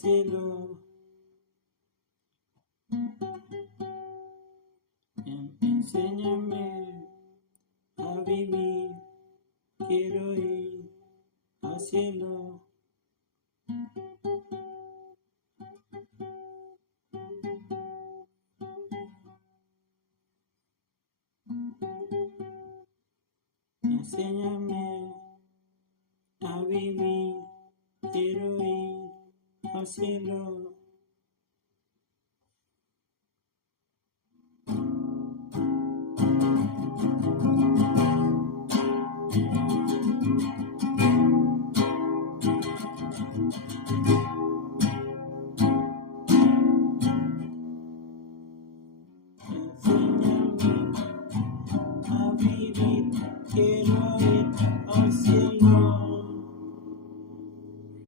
cielo. Enséñame a vivir, quiero ir al cielo. Enséñame a vivir, quiero ir al cielo. Enséñame a vivir, quiero